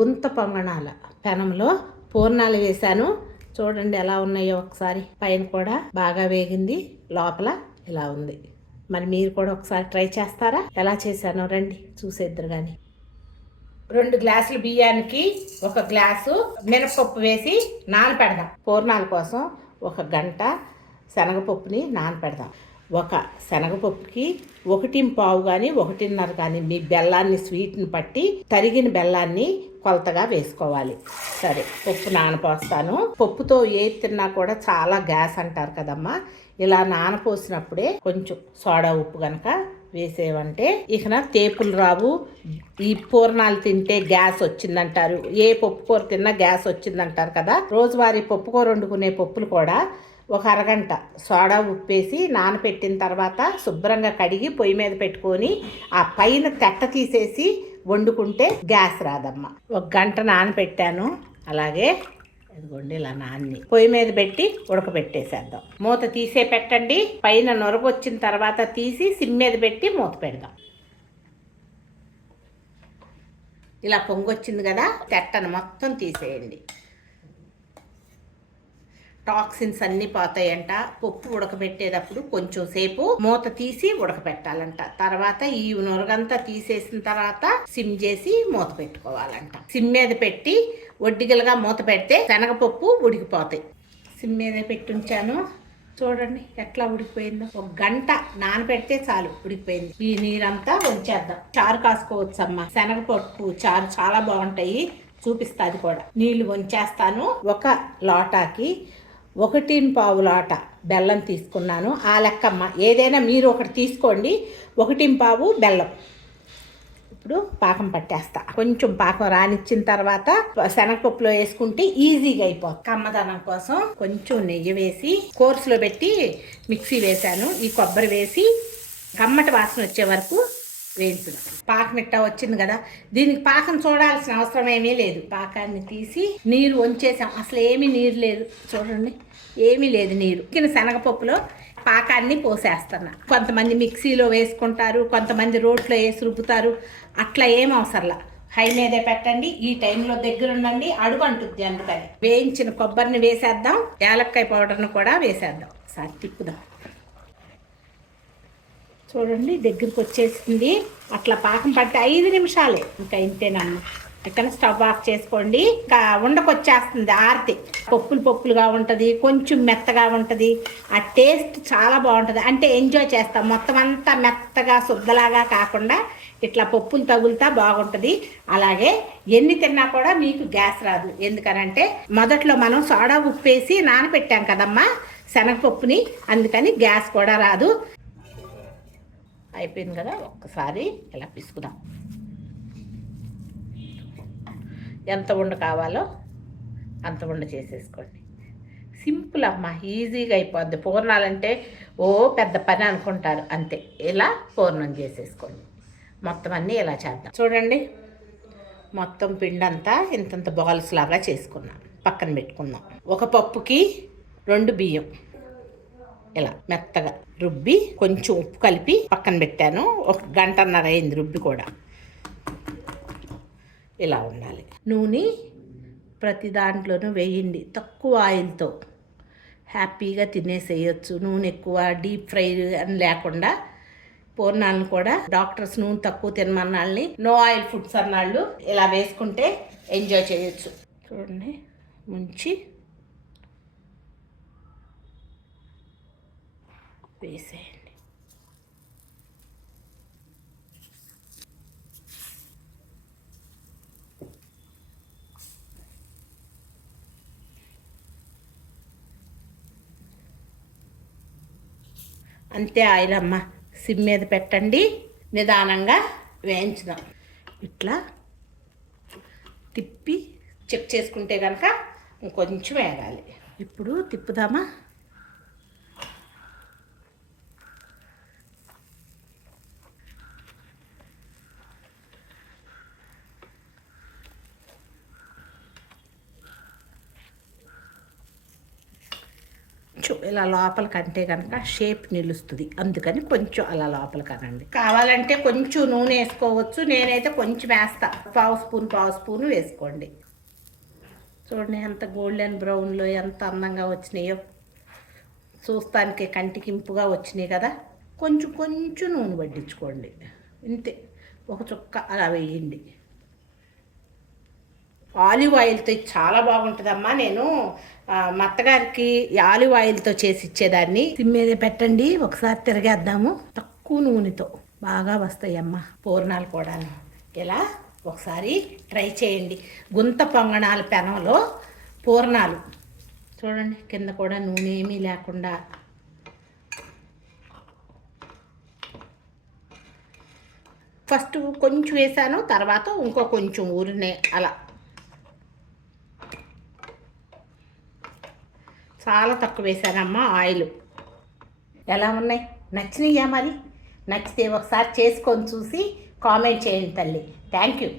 గుంత పొంగణాల. పెనంలో పూర్ణాలు వేశాను. చూడండి ఎలా ఉన్నాయో ఒకసారి. పైన కూడా బాగా వేగింది. లోపల ఇలా ఉంది. మరి మీరు కూడా ఒకసారి ట్రై చేస్తారా? ఎలా చేశానో రండి చూసేద్దరు కానీ రెండు గ్లాసులు బియ్యానికి ఒక గ్లాసు మినపప్పు వేసి నానపెడదాం. పూర్ణాల కోసం ఒక గంట శనగపప్పుని నానపెడదాం. ఒక శనగపప్పుకి ఒకటి పావు కానీ ఒకటిన్నర కానీ మీ బెల్లాన్ని స్వీట్ని పట్టి తరిగిన బెల్లాన్ని కొలతగా వేసుకోవాలి. సరే పప్పు నానపోస్తాను. పప్పుతో ఏది తిన్నా కూడా చాలా గ్యాస్ అంటారు కదమ్మా. ఇలా నానపోసినప్పుడే కొంచెం సోడా ఉప్పు కనుక వేసేవంటే ఇకన తేపులు రావు. ఈ పూర్ణాలు తింటే గ్యాస్ వచ్చిందంటారు. ఏ పప్పు కూర తిన్నా గ్యాస్ వచ్చిందంటారు కదా. రోజువారీ పప్పు కూర వండుకునే పప్పులు కూడా ఒక అరగంట సోడా ఉప్పేసి నానపెట్టిన తర్వాత శుభ్రంగా కడిగి పొయ్యి మీద పెట్టుకొని ఆ పైన తెట్ట తీసేసి వండుకుంటే గ్యాస్ రాదమ్మ. ఒక గంట నానపెట్టాను. అలాగే ఇదిగోండి ఇలా నాన్ని. పొయ్యి మీద పెట్టి ఉడకబెట్టేసేద్దాం మూత తీసే పెట్టండి. పైన నొరగ వచ్చిన తర్వాత తీసి సిమ్ మీద పెట్టి మూత పెడదాం. ఇలా పొంగొచ్చింది కదా చెట్టను మొత్తం తీసేయండి. టాక్సిన్స్ అన్నీ పోతాయంట. పప్పు ఉడకబెట్టేటప్పుడు కొంచెం సేపు మూత తీసి ఉడకబెట్టాలంట. తర్వాత ఈ నొరగంతా తీసేసిన తర్వాత సిమ్ చేసి మూత పెట్టుకోవాలంట. సిమ్ మీద పెట్టి ఒడ్డిగలుగా మూత పెడితే శనగపప్పు ఉడికిపోతాయి. సిమ్ మీద పెట్టి ఉంచాను. చూడండి ఎట్లా ఉడికిపోయిందో. ఒక గంట నానబెడితే చాలు ఉడికిపోయింది. ఈ నీరంతా ఉంచేద్దాం. చారు కాసుకోవచ్చు అమ్మ శనగపప్పు చారు చాలా బాగుంటాయి. చూపిస్తా అది కూడా. నీళ్ళు వంచేస్తాను. ఒక లోటాకి ఒకటిన్ పావులాట బెల్లం తీసుకున్నాను. ఆ లెక్కమ్మ. ఏదైనా మీరు ఒకటి తీసుకోండి. ఒకటిన్ పావు బెల్లం. ఇప్పుడు పాకం పట్టేస్తా. కొంచెం పాకం రానిచ్చిన తర్వాత శనగపప్పులో వేసుకుంటే ఈజీగా అయిపోతుంది కమ్మదనం కోసం కొంచెం నెయ్యి వేసి కోర్సులో పెట్టి మిక్సీ వేశాను. ఈ కొబ్బరి వేసి కమ్మటి వాసన వచ్చే వరకు వేయించిన పాకం ఇట్టా వచ్చింది కదా దీనికి పాకం చూడాల్సిన అవసరం ఏమీ లేదు. పాకాన్ని తీసి నీరు వంచేసాం. అసలు ఏమీ నీరు లేదు. చూడండి ఏమీ లేదు నీరు. కింద శనగపప్పులో పాకాన్ని పోసేస్తున్నా. కొంతమంది మిక్సీలో వేసుకుంటారు కొంతమంది రోట్లో వేసి రుబ్బుతారు. అట్లా ఏం అవసరంలా. హై మీదే పెట్టండి ఈ టైంలో దగ్గర ఉండండి అడుగు అంటుంది అందుకని. వేయించిన కొబ్బరిని వేసేద్దాం యాలక్కాయ పౌడర్ని కూడా వేసేద్దాం. సార్ తిప్పుదాం. చూడండి దగ్గరికి వచ్చేసింది అట్లా పాకం పట్టి ఐదు నిమిషాలే. ఇంకా ఇంతేనమ్మ ఇక్కడ స్టవ్ ఆఫ్ చేసుకోండి. ఇంకా ఉండకొచ్చేస్తుంది ఆర్తి. పప్పులు పప్పులుగా ఉంటుంది కొంచెం మెత్తగా ఉంటుంది. ఆ టేస్ట్ చాలా బాగుంటుంది. అంటే ఎంజాయ్ చేస్తాం. మొత్తం అంతా మెత్తగా శుద్ధలాగా కాకుండా ఇట్లా పప్పులు తగులుతా బాగుంటుంది. అలాగే ఎన్ని తిన్నా కూడా మీకు గ్యాస్ రాదు. ఎందుకనంటే మొదట్లో మనం సోడా ఉప్పేసి నానబెట్టాం కదమ్మా శనగపప్పుని. అందుకని గ్యాస్ కూడా రాదు. అయిపోయింది కదా ఒక్కసారి ఇలా పిసుకుదాం. ఎంత ఉండ కావాలో అంత ఉండ చేసేసుకోండి. సింపుల్ అమ్మ ఈజీగా అయిపోద్ది. పూర్ణాలంటే ఓ పెద్ద పని అనుకుంటారు అంతే. ఇలా పూర్ణం చేసేసుకోండి. మొత్తం అన్నీ ఇలా చేద్దాం. చూడండి మొత్తం పిండి అంతా ఇంతంత బాల్స్ లాగా చేసుకున్నాం. పక్కన పెట్టుకుందాం. ఒక పప్పుకి రెండు బియ్యం. ఇలా మెత్తగా రుబ్బి కొంచెం ఉప్పు కలిపి పక్కన పెట్టాను. ఒక గంటన్నర అయింది రుబ్బి కూడా. ఇలా ఉండాలి. నూనె ప్రతి దాంట్లోనూ వేయండి. తక్కువ ఆయిల్తో హ్యాపీగా తినేసేయచ్చు. నూనె ఎక్కువ డీప్ ఫ్రై అని లేకుండా పూర్ణాలను కూడా డాక్టర్స్ నూనె తక్కువ తినమన్నాళ్ళని నో ఆయిల్ ఫుడ్స్ అన్నాళ్ళు ఇలా వేసుకుంటే ఎంజాయ్ చేయొచ్చు. చూడండి ముంచి వేసేయండి అంతే ఆయిల్ అమ్మ సిమ్ మీద పెట్టండి నిదానంగా వేయించుదాం. ఇట్లా తిప్పి చెక్ చేసుకుంటే కనుక ఇంకొంచెం వేగాలి. ఇప్పుడు తిప్పుదామా కొంచెం ఇలా లోపలికి అంటే కనుక షేప్ నిలుస్తుంది. అందుకని కొంచెం అలా లోపలికి అనండి కావాలంటే కొంచెం నూనె వేసుకోవచ్చు. నేనైతే కొంచెం వేస్తా. పావు స్పూన్ పావు స్పూన్ వేసుకోండి. చూడండి ఎంత గోల్డెన్ బ్రౌన్లో ఎంత అందంగా వచ్చినాయో. చూస్తానికి కంటికి ఇంపుగా వచ్చినాయి కదా. కొంచెం కొంచెం నూనె పట్టించుకోండి ఇంతే. ఒక చుక్క అలా వేయండి. ఆలివ్ ఆయిల్తో చాలా బాగుంటుందమ్మా. నేను మా అత్తగారికి ఆలివ్ ఆయిల్తో చేసి ఇచ్చేదాన్ని. మీద పెట్టండి ఒకసారి తిరగేద్దాము. తక్కువ నూనెతో బాగా వస్తాయి పూర్ణాలు కూడా ఇలా ఒకసారి ట్రై చేయండి. గుంత పొంగణాల పెనంలో పూర్ణాలు. చూడండి కింద కూడా నూనె ఏమీ లేకుండా. ఫస్ట్ కొంచెం వేసాను తర్వాత ఇంకో కొంచెం ఊరినే అలా. చాలా తక్కువ వేశానమ్మా ఆయిల్. ఎలా ఉన్నాయి? నచ్చినాయా మరి? నచ్చితే ఒకసారి చేసుకొని చూసి కామెంట్ చేయండి తల్లి. Thank you